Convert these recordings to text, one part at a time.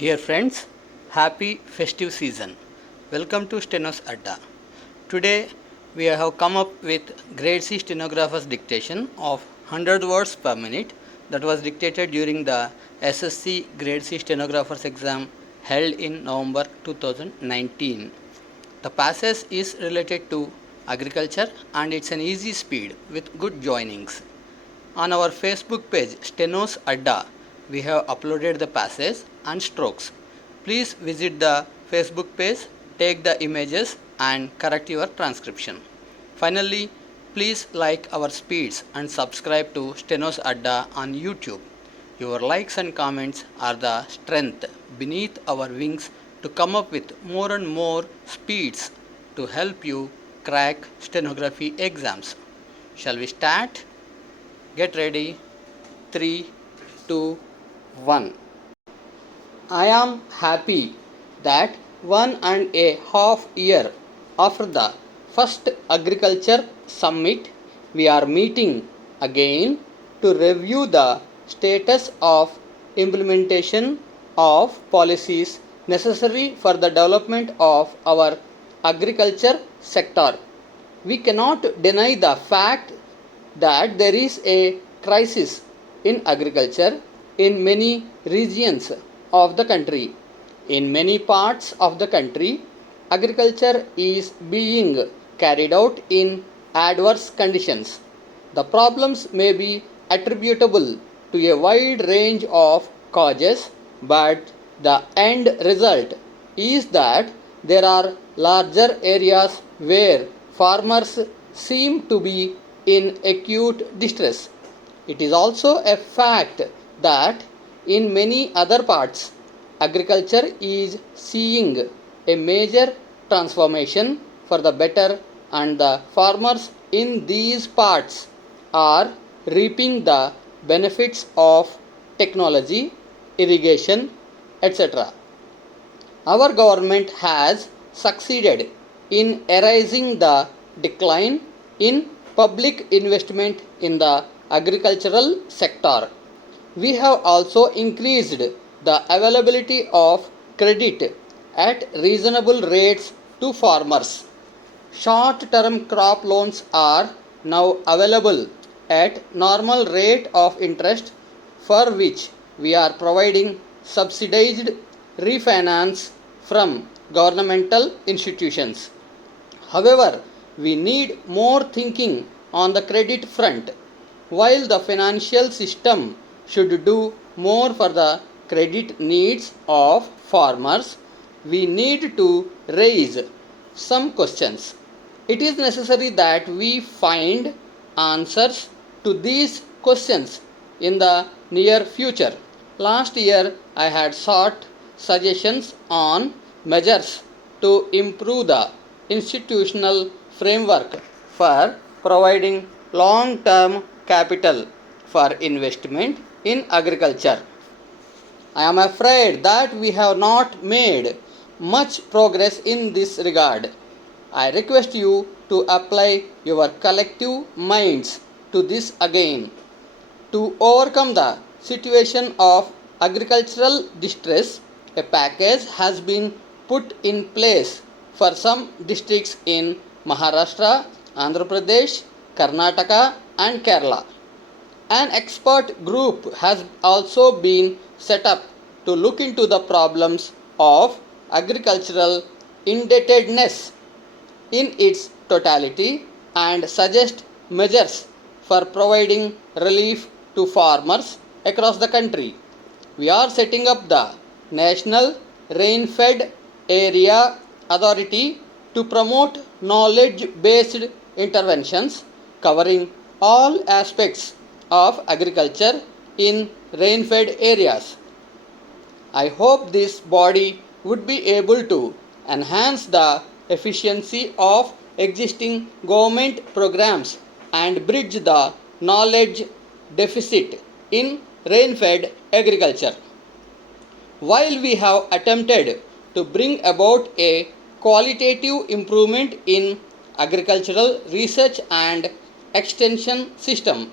Dear friends, happy festive season. Welcome to Steno's Adda. Today we have come up with grade C stenographer's dictation of 100 words per minute that was dictated during the SSC grade C stenographer's exam held in November 2019. The passage is related to agriculture and it's an easy speed with good joinings. On our Facebook page Steno's Adda, we have uploaded the passage and strokes. Please visit the Facebook page, take the images and correct your transcription. Finally, please like our speeds and subscribe to Steno's Adda on YouTube. Your likes and comments are the strength beneath our wings to come up with more and more speeds to help you crack stenography exams. Shall we start? Get ready. 3, 2, 1. I am happy that 1.5 years after the first agriculture summit, we are meeting again to review the status of implementation of policies necessary for the development of our agriculture sector. We cannot deny the fact that there is a crisis in agriculture in many regions of the country. In many parts of the country, agriculture is being carried out in adverse conditions. The problems may be attributable to a wide range of causes, but the end result is that there are larger areas where farmers seem to be in acute distress. It is also a fact that in many other parts, agriculture is seeing a major transformation for the better, and the farmers in these parts are reaping the benefits of technology, irrigation, etc. Our government has succeeded in erasing the decline in public investment in the agricultural sector. We have also increased the availability of credit at reasonable rates to farmers. Short-term crop loans are now available at normal rate of interest, for which we are providing subsidized refinance from governmental institutions. However, we need more thinking on the credit front. While the financial system should do more for the credit needs of farmers, we need to raise some questions. It is necessary that we find answers to these questions in the near future. Last year, I had sought suggestions on measures to improve the institutional framework for providing long-term capital for investment in agriculture. I am afraid that we have not made much progress in this regard. I request you to apply your collective minds to this again. To overcome the situation of agricultural distress, a package has been put in place for some districts in Maharashtra, Andhra Pradesh, Karnataka and Kerala. An expert group has also been set up to look into the problems of agricultural indebtedness in its totality and suggest measures for providing relief to farmers across the country. We are setting up the National Rain-Fed Area Authority to promote knowledge-based interventions covering all aspects of agriculture in rain-fed areas. I hope this body would be able to enhance the efficiency of existing government programs and bridge the knowledge deficit in rain-fed agriculture. While we have attempted to bring about a qualitative improvement in agricultural research and extension system,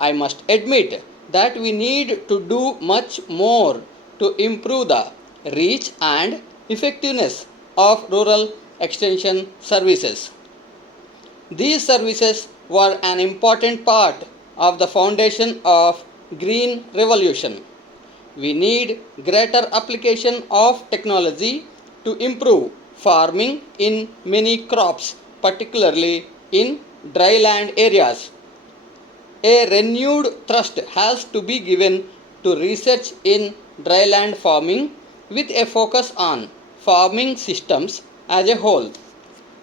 I must admit that we need to do much more to improve the reach and effectiveness of rural extension services. These services were an important part of the foundation of Green Revolution. We need greater application of technology to improve farming in many crops, particularly in dryland areas. A renewed thrust has to be given to research in dryland farming with a focus on farming systems as a whole.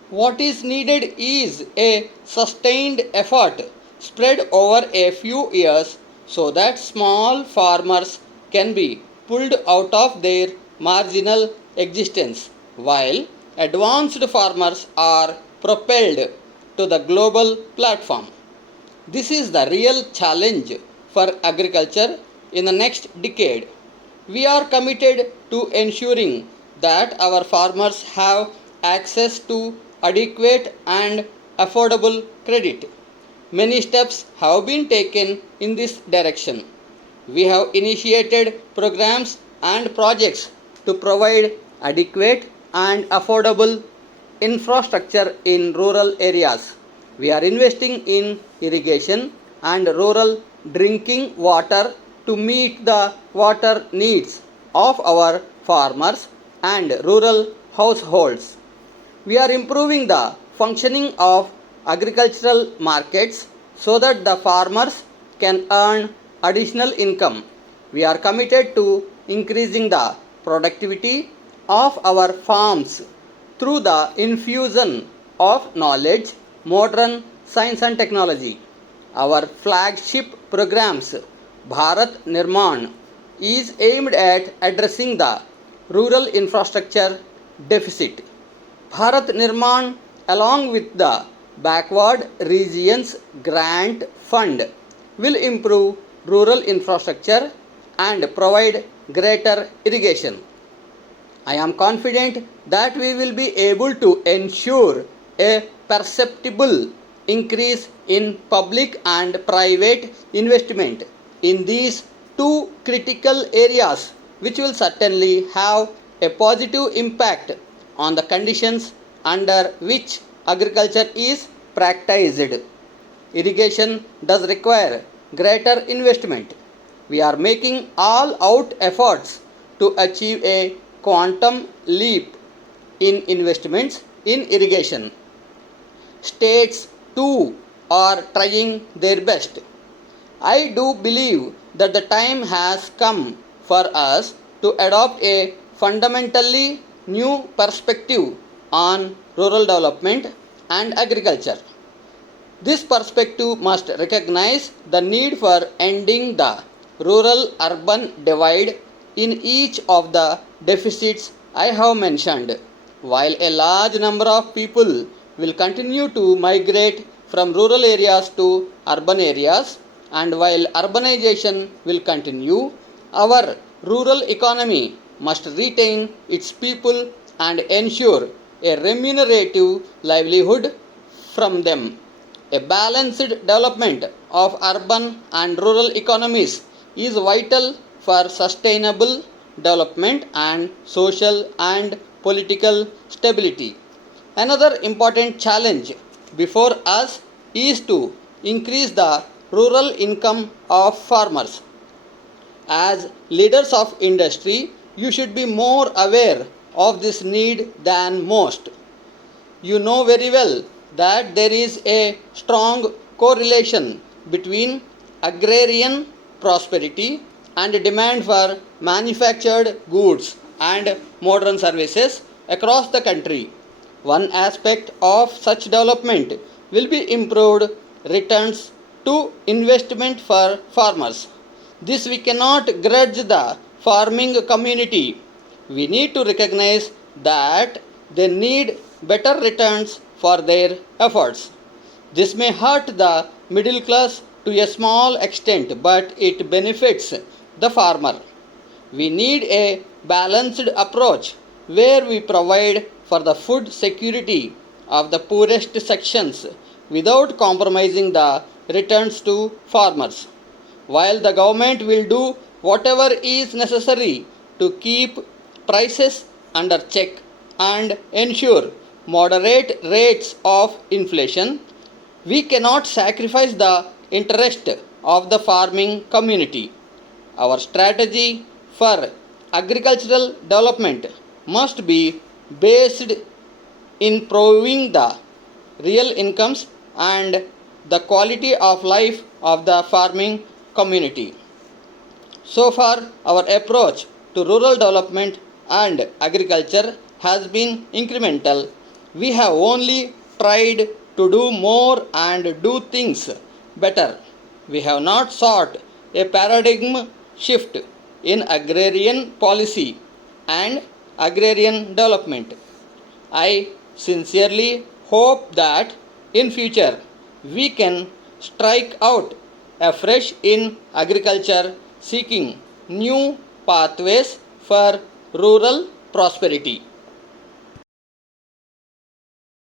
What is needed is a sustained effort spread over a few years so that small farmers can be pulled out of their marginal existence while advanced farmers are propelled to the global platform. This is the real challenge for agriculture in the next decade. We are committed to ensuring that our farmers have access to adequate and affordable credit. Many steps have been taken in this direction. We have initiated programs and projects to provide adequate and affordable infrastructure in rural areas. We are investing in irrigation and rural drinking water to meet the water needs of our farmers and rural households. We are improving the functioning of agricultural markets so that the farmers can earn additional income. We are committed to increasing the productivity of our farms through the infusion of knowledge, modern science and technology. Our flagship programs Bharat Nirman is aimed at addressing the rural infrastructure deficit. Bharat Nirman, along with the Backward Regions Grant Fund, will improve rural infrastructure and provide greater irrigation. I am confident that we will be able to ensure a perceptible increase in public and private investment in these two critical areas, which will certainly have a positive impact on the conditions under which agriculture is practiced. Irrigation does require greater investment. We are making all out efforts to achieve a quantum leap in investments in irrigation. States too are trying their best. I do believe that the time has come for us to adopt a fundamentally new perspective on rural development and agriculture. This perspective must recognize the need for ending the rural urban divide in each of the deficits I have mentioned. While a large number of people will continue to migrate from rural areas to urban areas, and while urbanization will continue, our rural economy must retain its people and ensure a remunerative livelihood from them. A balanced development of urban and rural economies is vital for sustainable development and social and political stability. Another important challenge before us is to increase the rural income of farmers. As leaders of industry, you should be more aware of this need than most. You know very well that there is a strong correlation between agrarian prosperity and demand for manufactured goods and modern services across the country. One aspect of such development will be improved returns to investment for farmers. This we cannot grudge the farming community. We need to recognize that they need better returns for their efforts. This may hurt the middle class to a small extent, but it benefits the farmer. We need a balanced approach where we provide for the food security of the poorest sections without compromising the returns to farmers. While the government will do whatever is necessary to keep prices under check and ensure moderate rates of inflation, we cannot sacrifice the interest of the farming community. Our strategy for agricultural development must be based in improving the real incomes and the quality of life of the farming community. So far, our approach to rural development and agriculture has been incremental. We have only tried to do more and do things better. We have not sought a paradigm shift in agrarian policy and agrarian development. I sincerely hope that in future we can strike out afresh in agriculture, seeking new pathways for rural prosperity.